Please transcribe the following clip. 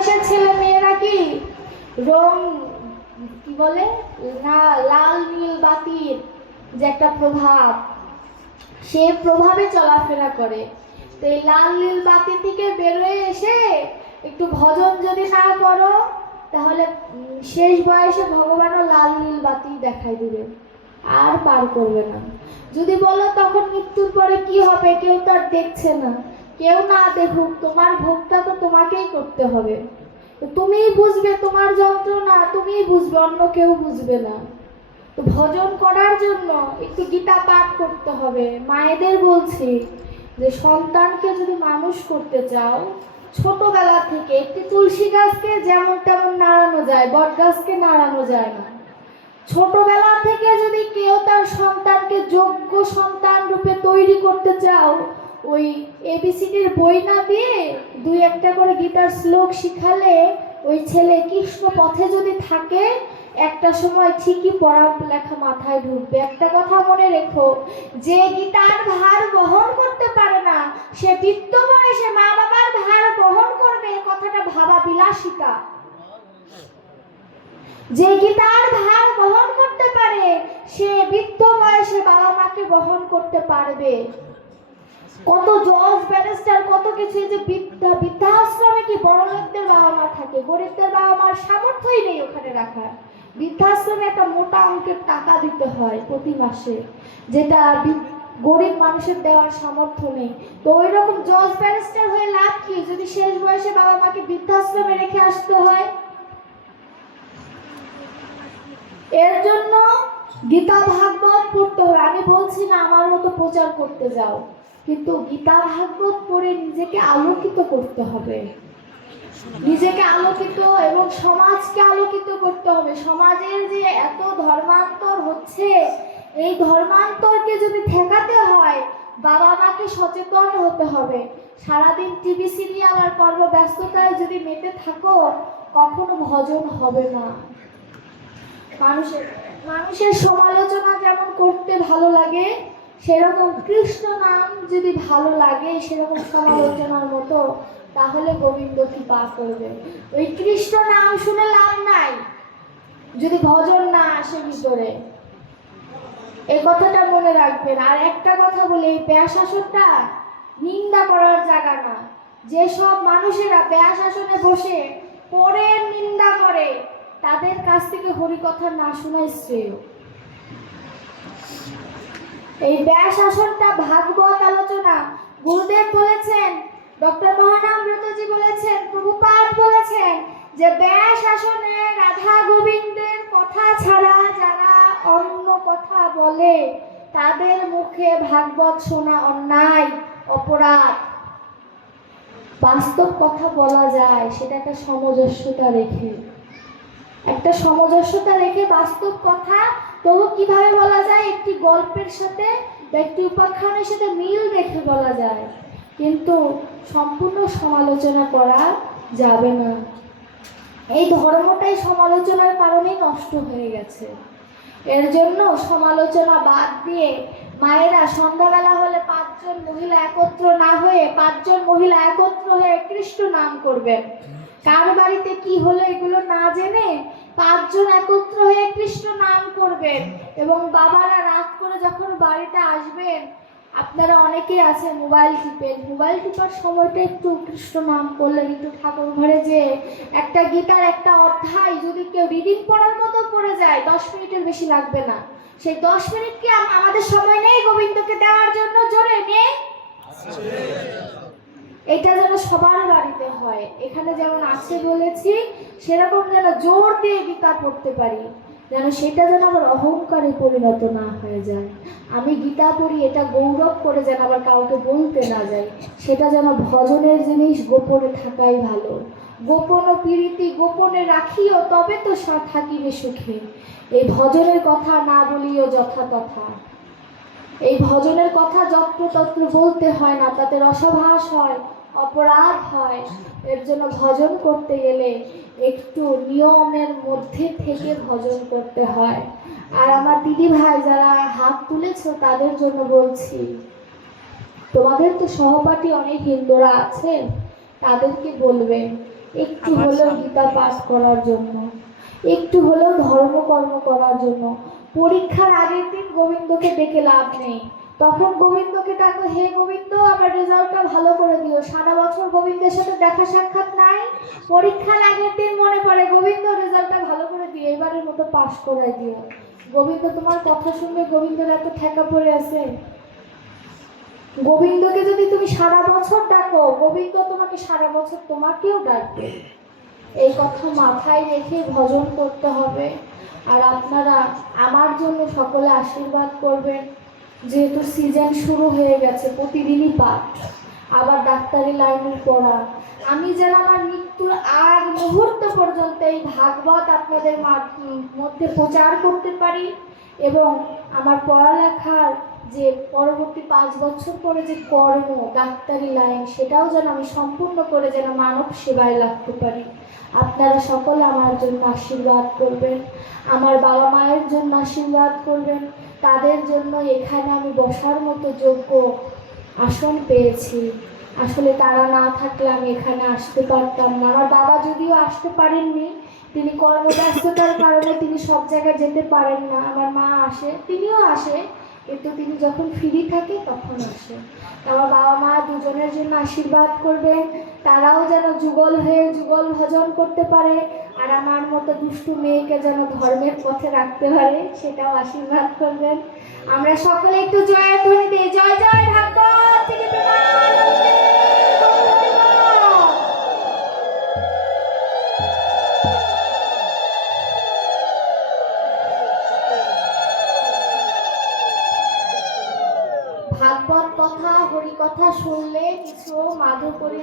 বয়সের ছেলে মেয়েরা কি? রং, কি বলে? না, লাল, নীল, বাতির যে একটা প্রভাব। সে প্রভাবে চলাফেরা করে। তো এই লাল, নীল, বাতি থেকে বেরোয় এসে একটু ভজন যদি না করো, তাহলে শেষ বয়সে ভগবানও লাল, নীল, বাতি দেখাই দিবে। আর পার করবে না। যদি বলো তখন মৃত্যুর পরে কি হবে, কেউ তো আর দেখছে না। কেউ না দেখুক, তোমার ভোগটা তো তোমাকেই করতে হবে। তুমিই বুঝবে, তোমার যন্ত্রণা তুমিই বুঝবে, অন্য কেউ বুঝবে না। তো ভজন করার জন্য একটু গীতা পাঠ করতে হবে। মায়েদের বলছি যে, সন্তানকে যদি মানুষ করতে চাও, ছোটবেলা থেকে একটি তুলসী গাছকে যেমন তেমন নাড়ানো যায় বট গাছকে নাড়ানো যায় না। ছোটবেলা থেকে যদি কেউ তার সন্তানকে যোগ্য সন্তান রূপে তৈরি করতে চাও ওই এবিসিডির বই না দিয়ে দুই একটা করে গীতার শ্লোক শিখালে ওই ছেলে কৃষ্ণ পথে যদি থাকে, একটা সময় ঠিকই পড়ালেখা মাথায় ঢুকবে। একটা কথা মনে রেখো, যে গীতার ভার বহন করতে পারে না, সে বৃদ্ধ বয়সে মা বাবার ভার বহন করবে কথাটা ভাবা বিলাসিতা। যে গীতার ভার বহন করতে পারে, সে বৃদ্ধ বয়সে বাবা মাকে বহন করতে পারবে। কত জজ, ব্যারিস্টার, কত কিছু যে বৃদ্ধা, বৃদ্ধাশ্রমে কি বড় লোকদের বাবা মা থাকে? গরিবদের বাবা মার সামর্থ্যই নেই ওখানে রাখার। বৃদ্ধাশ্রমে একটা মোটা অঙ্কের টাকা দিতে হয় প্রতি মাসে, যেটা গরিব মানুষের দেওয়ার সামর্থ্য নেই। তো ওই রকম জজ, ব্যারিস্টার হয়ে লাভ কি? যদি শেষ বয়সে বাবা মাকে বৃদ্ধাশ্রমে রেখে আসতে হয়? এর জন্য গীতা ভাগবত পড়তে হবে। আমি বলছি না, আমার মতো প্রচার করতে যাও। কিন্তু গীতা ভাগবত পড়ে নিজেকে আলোকিত করতে হবে। নিজেকে আলোকিত এবং সমাজকে আলোকিত করতে হবে। সমাজের যে এত ধর্মান্তর হচ্ছে, এই ধর্মান্তরকে যদি ঠেকাতে হয়, বাবা মাকে সচেতন হতে হবে। সারাদিন টিভি সিরিয়াল আর কর্মব্যস্ততায় যদি মেতে থাকো, কখনো ভজন হবে না। মানুষের মানুষের সমালোচনা যেমন করতে ভালো লাগে সেরকম কৃষ্ণ নাম যদি ভালো লাগে, সেরকম সমালোচনার মতো, তাহলে গোবিন্দ কৃপা করবে ওই কৃষ্ণ নাম শুনে লাভ নাই। যদি ভজন না আসে ভিতরে। এই কথাটা মনে রাখবেন। আর একটা কথা বলি, এই ব্যাস আসনটা নিন্দা করার জায়গা না। যেসব মানুষেরা ব্যাস আসনে বসে পরের নিন্দা করে, তাদের কাছ থেকে হরিকথা না শোনাই শ্রেয়। এই ব্যাস আসনটা ভাগবত আলোচনা। গুরুদেব বলেছেন, ডক্টর মহানামব্রতজি বলেছেন, প্রভুপাদ বলেছেন যে ব্যাস আসনে রাধা গোবিন্দের কথা ছাড়া যারা অন্য কথা বলে, তাদের মুখে ভাগবত শোনা অন্যায়, অপরাধ। বাস্তব কথা বলা যায়, সেটা একটা সামঞ্জস্যতা রেখে। একটা সামঞ্জস্যতা রেখে বাস্তব কথা তবু কীভাবে বলা যায়? একটি গল্পের সাথে বা একটি উপাখ্যানের সাথে মিল রেখে বলা যায়। কিন্তু সম্পূর্ণ সমালোচনা করা যাবে না। এই ধর্মটাই সমালোচনার কারণেই নষ্ট হয়ে গেছে। এর জন্য সমালোচনা বাদ দিয়ে মায়েরা সন্ধ্যাবেলা হলে পাঁচজন মহিলা একত্র না হয়ে পাঁচজন মহিলা একত্র হয়ে কৃষ্ণ নাম করবেন। কার বাড়িতে কি হলো এগুলো না জেনে পাঁচজন একত্র হয়ে কৃষ্ণ নাম করবেন এবং বাবারা রাত করে যখন বাড়িতে আসবেন, আপনারা অনেকেই আছে মোবাইল টিপেন মোবাইল টিপার সময়টা একটু কৃষ্ণ নাম করলেন, একটু ঠাকুর ঘরে যে একটা গীতার একটা অধ্যায় যদি কেউ রিডিং পড়ার মতো পড়ে যায়, দশ মিনিটের বেশি লাগবে না। সেই দশ মিনিট কি আমাদের সময় নেই গোবিন্দকে দেওয়ার জন্য? জোরে নেই? এটা যেন সবার বাড়িতে হয়। এখানে যেমন আছে বলেছি, সেরকম যেন জোর দিয়ে গীতা পড়তে পারি, যেন সেটা যেন আমার অহংকারে পরিণত না হয়ে যায়। আমি গীতা পড়ি, এটা গৌরব করে যেন আবার কাউকে বলতে না যাই। সেটা যেন ভজনের জিনিস গোপনে থাকাই ভালো। গোপন ও পীড়িতি গোপনে রাখিও, তবে তো থাকিবে সুখে। এই ভজনের কথা না বলিও যথা তথা এই ভজনের কথা যত্রতত্র বলতে হয় না তাতে রসভাস হয় অপরাধ হয়। এর জন্য ভজন করতে গেলে একটু নিয়মের মধ্যে থেকে ভজন করতে হয়। আর আমার দিদি ভাই যারা হাত তুলেছ তাদের জন্য বলছি তোমাদের তো সহপাঠী অনেক হিন্দুরা আছে তাদেরকে বলবেন একটু হলেও গীতা পাঠ করার জন্য একটু হলেও ধর্মকর্ম করার জন্য। পরীক্ষার আগের দিন গোবিন্দকে ডেকে লাভ নেই। তখন গোবিন্দকে ডাকো, হে গোবিন্দ, আমার রেজাল্টটা ভালো করে দিও। সারা বছর গোবিন্দের সাথে দেখা সাক্ষাৎ নাই। পরীক্ষার আগের দিন মনে পড়ে, গোবিন্দ রেজাল্টটা ভালো করে দিও, এবারের মতো পাশ করাই দিও। গোবিন্দ তোমার কথা শুনবে, গোবিন্দের এত ঠেকা পড়ে আছে। গোবিন্দকে যদি তুমি সারা বছর ডাকো, গোবিন্দ তোমাকে সারা বছর তোমাকেও ডাকবে। এই কথা মাথায় রেখে ভজন করতে হবে। আর আপনারা আমার জন্য সকলে আশীর্বাদ করবেন। যেহেতু সিজন শুরু হয়ে গেছে, প্রতিদিনই পাঠ। আবার ডাক্তারি লাইনের পড়া। আমি যেন আমার মৃত্যুর আগ মুহূর্ত পর্যন্ত এই ভাগবত আপনাদের মধ্যে প্রচার করতে পারি এবং আমার পড়ালেখার যে পরবর্তী পাঁচ বছর পরে যে কর্ম, ডাক্তারি লাইন, সেটাও যেন আমি সম্পূর্ণ করে যেন মানব সেবায় লাগতে পারি। আপনারা সকলে আমার জন্য আশীর্বাদ করবেন। আমার বাবা মায়ের জন্য আশীর্বাদ করবেন। তাদের জন্য এখানে আমি বসার মতো যোগ্য আসন পেয়েছি। আসলে তারা না থাকলে আমি এখানে আসতে পারতাম না। আমার বাবা যদিও আসতে পারেননি, তিনি কর্মব্যস্ততার কারণে তিনি সব জায়গায় যেতে পারেন না। আমার মা আসে, তিনিও আসে। কিন্তু তিনি যখন ফ্রি থাকে, তখন আসে। আমার বাবা মা দুজনের জন্য আশীর্বাদ করবেন তারাও যেন যুগল হয়ে যুগল ভজন করতে পারে। আর আমার মতো দুষ্টু মেয়েকে যেন ধর্মের পথে রাখতে পারে, সেটাও আশীর্বাদ করবেন। আমরা সকলে একটু জয় দিই জয় জয় ভাগ্য কথা শুনলে কিছু মাধুকরী